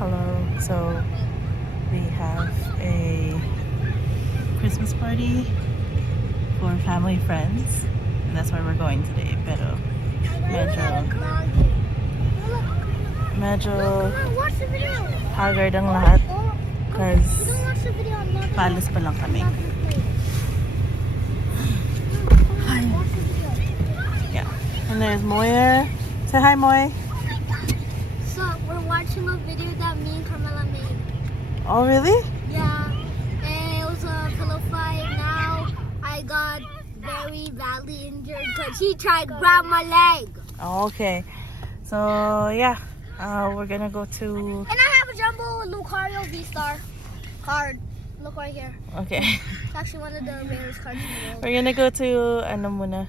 Hello. So we have a Christmas party for family friends, and that's where we're going today. Pero medyo haggard ang lahat because palis pa lang kami. Yeah. And there's Moya. Say hi, Moy. So we're watching a video that me and Carmela made. Oh, really? Yeah, and it was a pillow fight. Now I got very badly injured because he tried to grab my leg. Oh, okay. So yeah, we're gonna go to. And I have a jumbo Lucario V-Star card. Look right here. Okay. It's actually one of the rarest cards in the world. We're gonna go to ano muna,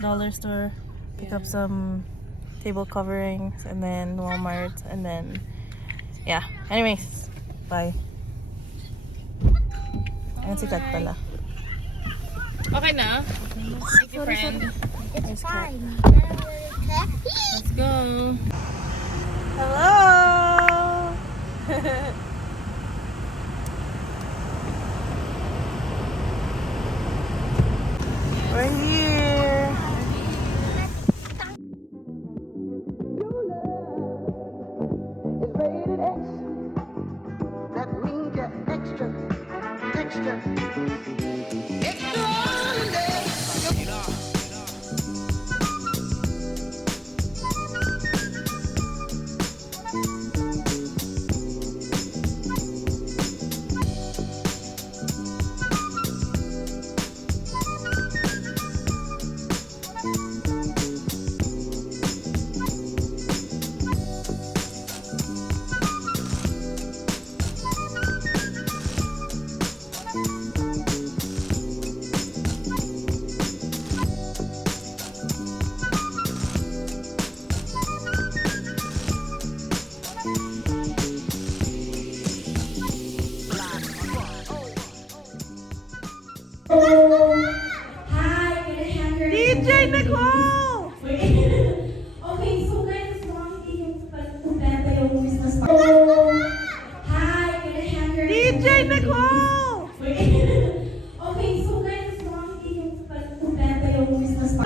dollar store, pick up some table coverings, and then Walmart, and then yeah. Anyways, bye. Ayan si Kat pala. Okay na? Thank you, friend. It's fine. Let's go. Hello. We're here. It's rated X. That means you're extra, extra, extraordinary. DJ Nicole. Okay, so guys, as long as yung pagkumpleto yung business pa. Hi, can I have your DJ Nicole. Okay, so guys, as long as yung pagkumpleto yung business pa.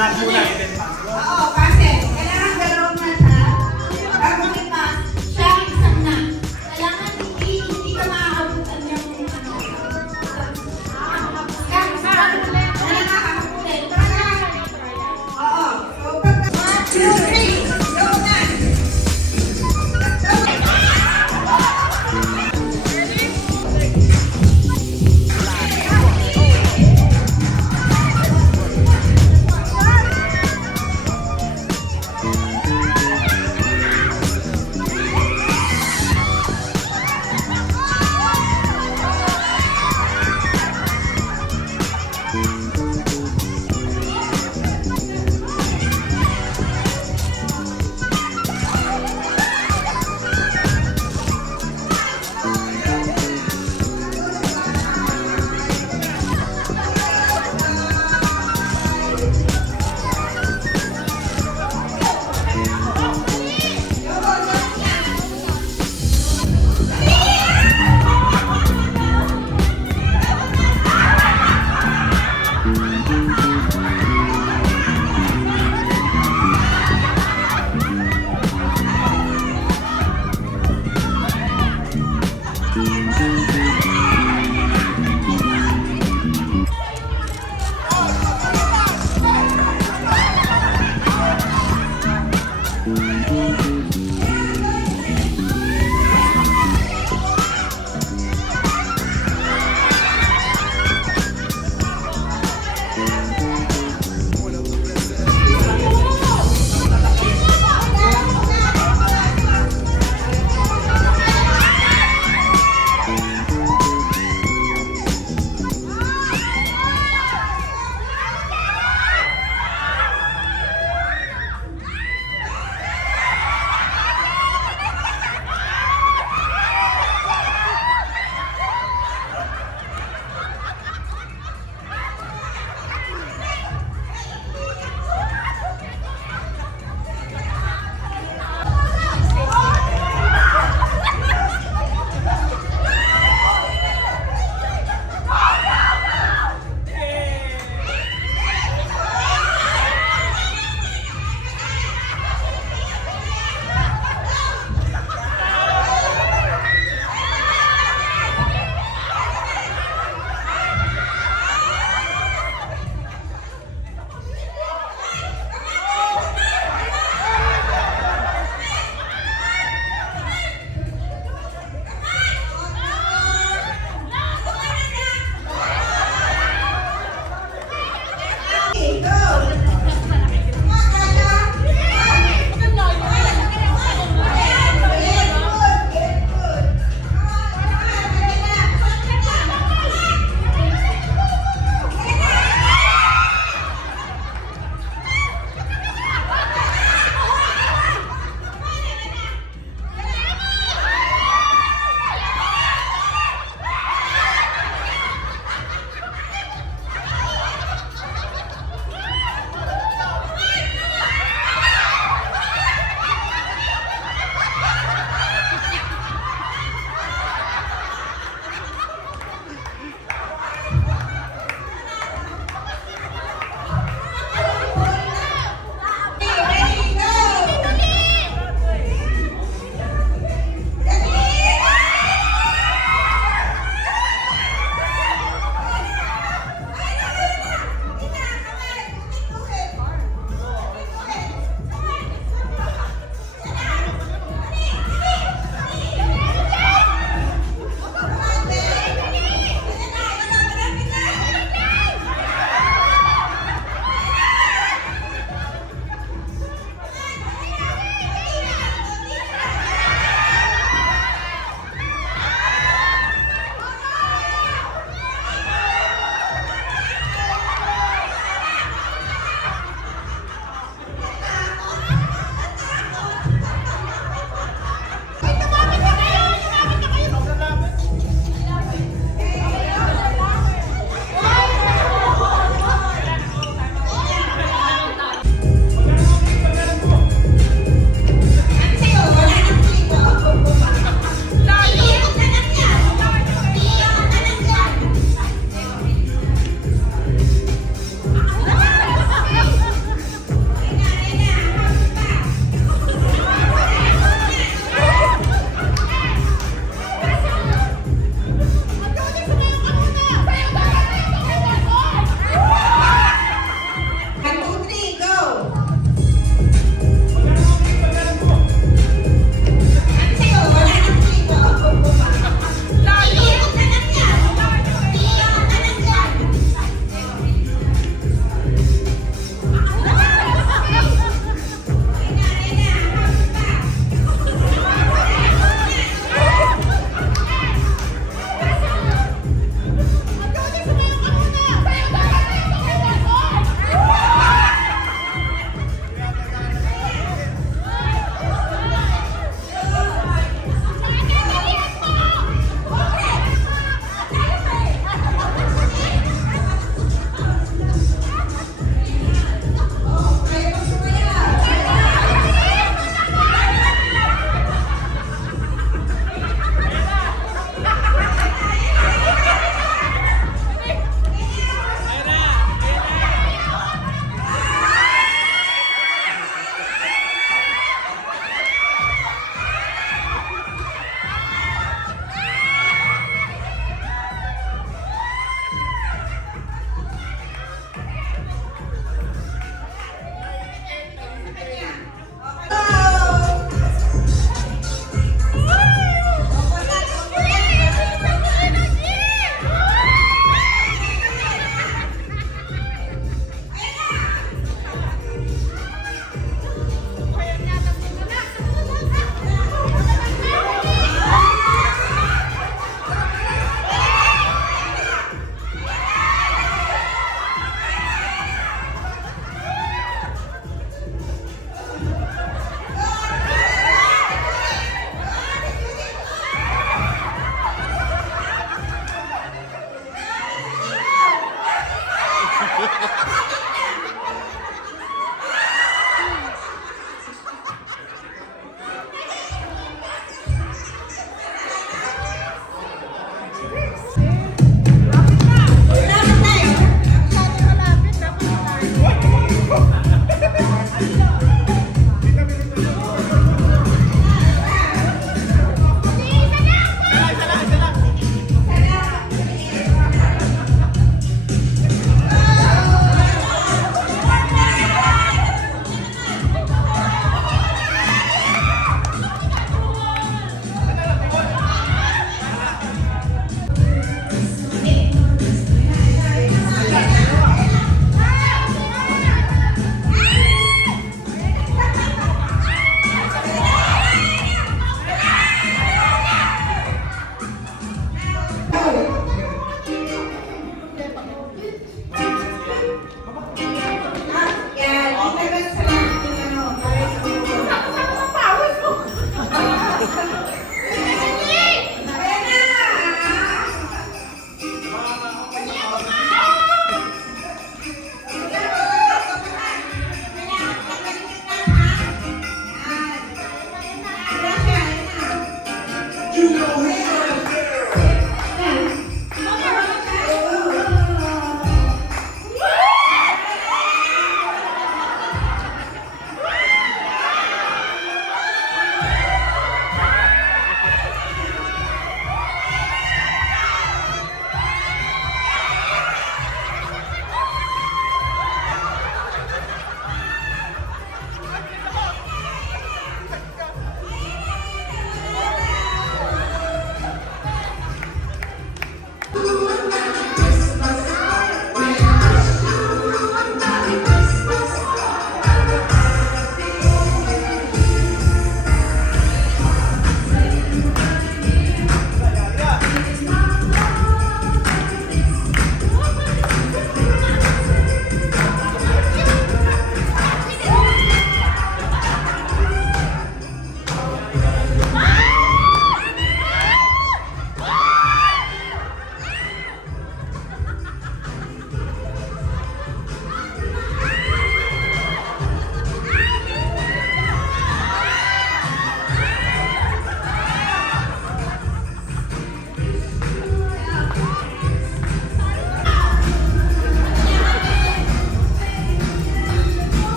Hanap muna, and then pass. Oo, kasi kailangan dalawang mata. Bago i-pass, siya ang isang na. Kailangan hindi ka maaabutan yung ano. Oo. So, pag 1, 2, 3, go na!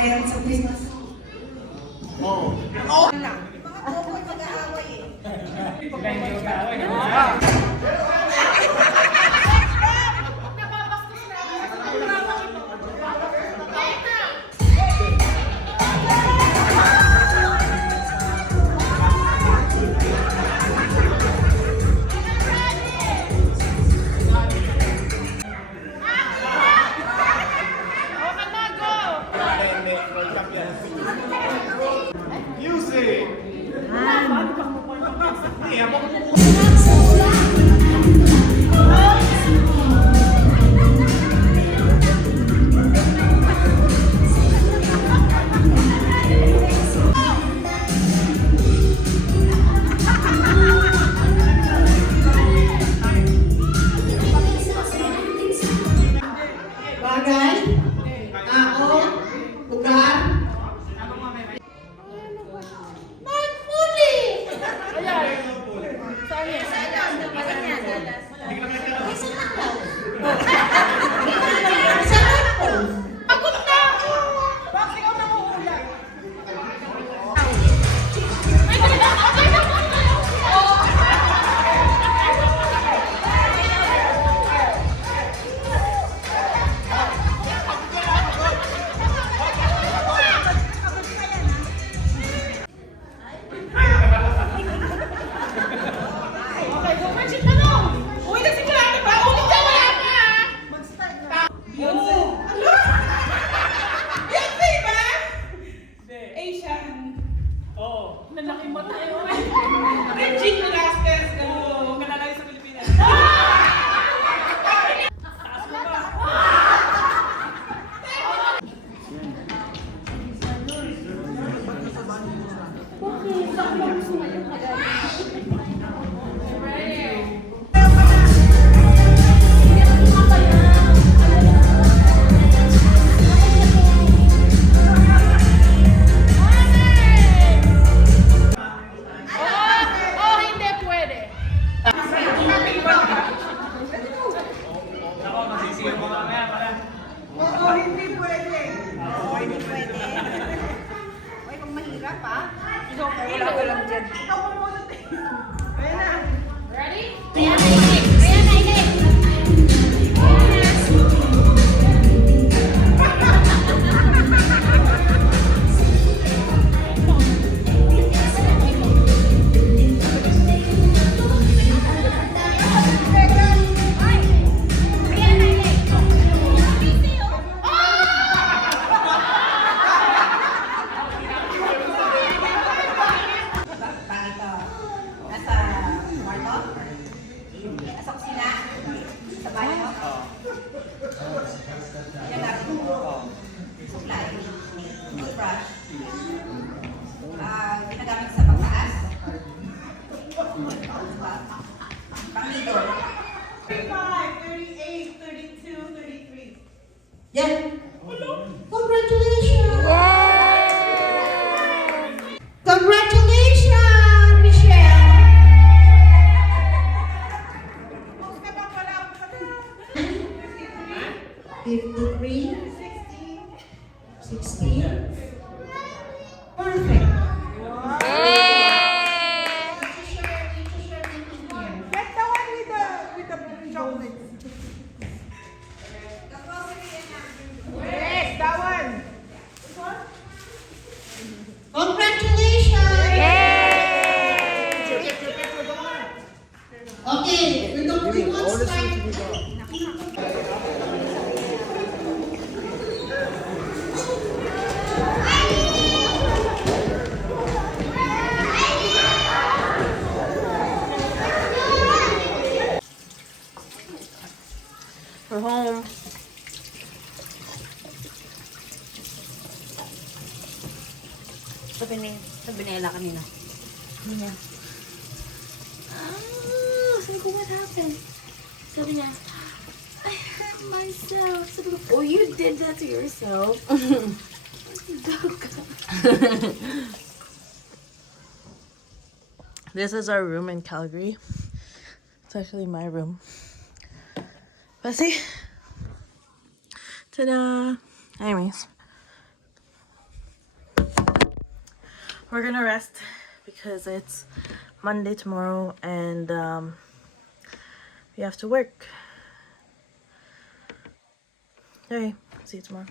ba yan sa Christmas? Oo. Oo lang. Mga couple mag-aaway eh. Bagay, tao, lugar. Magmuli! Pagod na ako! Bakit ikaw nanguhulay? Oo, hindi pwede. Oo, hindi pwede. Uy, kung mahirap ha. Ikaw pa, wala ko lang dyan. Ikaw pa muna. Ayan na. Ready? Nasa kwarto? Nasa kusina? Sa banyo? Yan natin. Supply. Toothbrush. Ginagamit sa pagtaas. Pangidor. 35, 38, 32, 33. Yan. Congratulations! Congratulations, Michelle! 53, 16. Perfect. Get the one with the chocolates. Yes, that one. Congratulations! Okay, we want start. We're home. Sabi ni Ella kanina. Sabi ko, what happened? Sabi niya, I hurt myself. Sabi ko, oh, you did that to yourself? This is our room in Calgary. It's actually my room. But see? Ta-da! Anyways. we're gonna rest because it's Monday tomorrow and we have to work. Okay, see you tomorrow.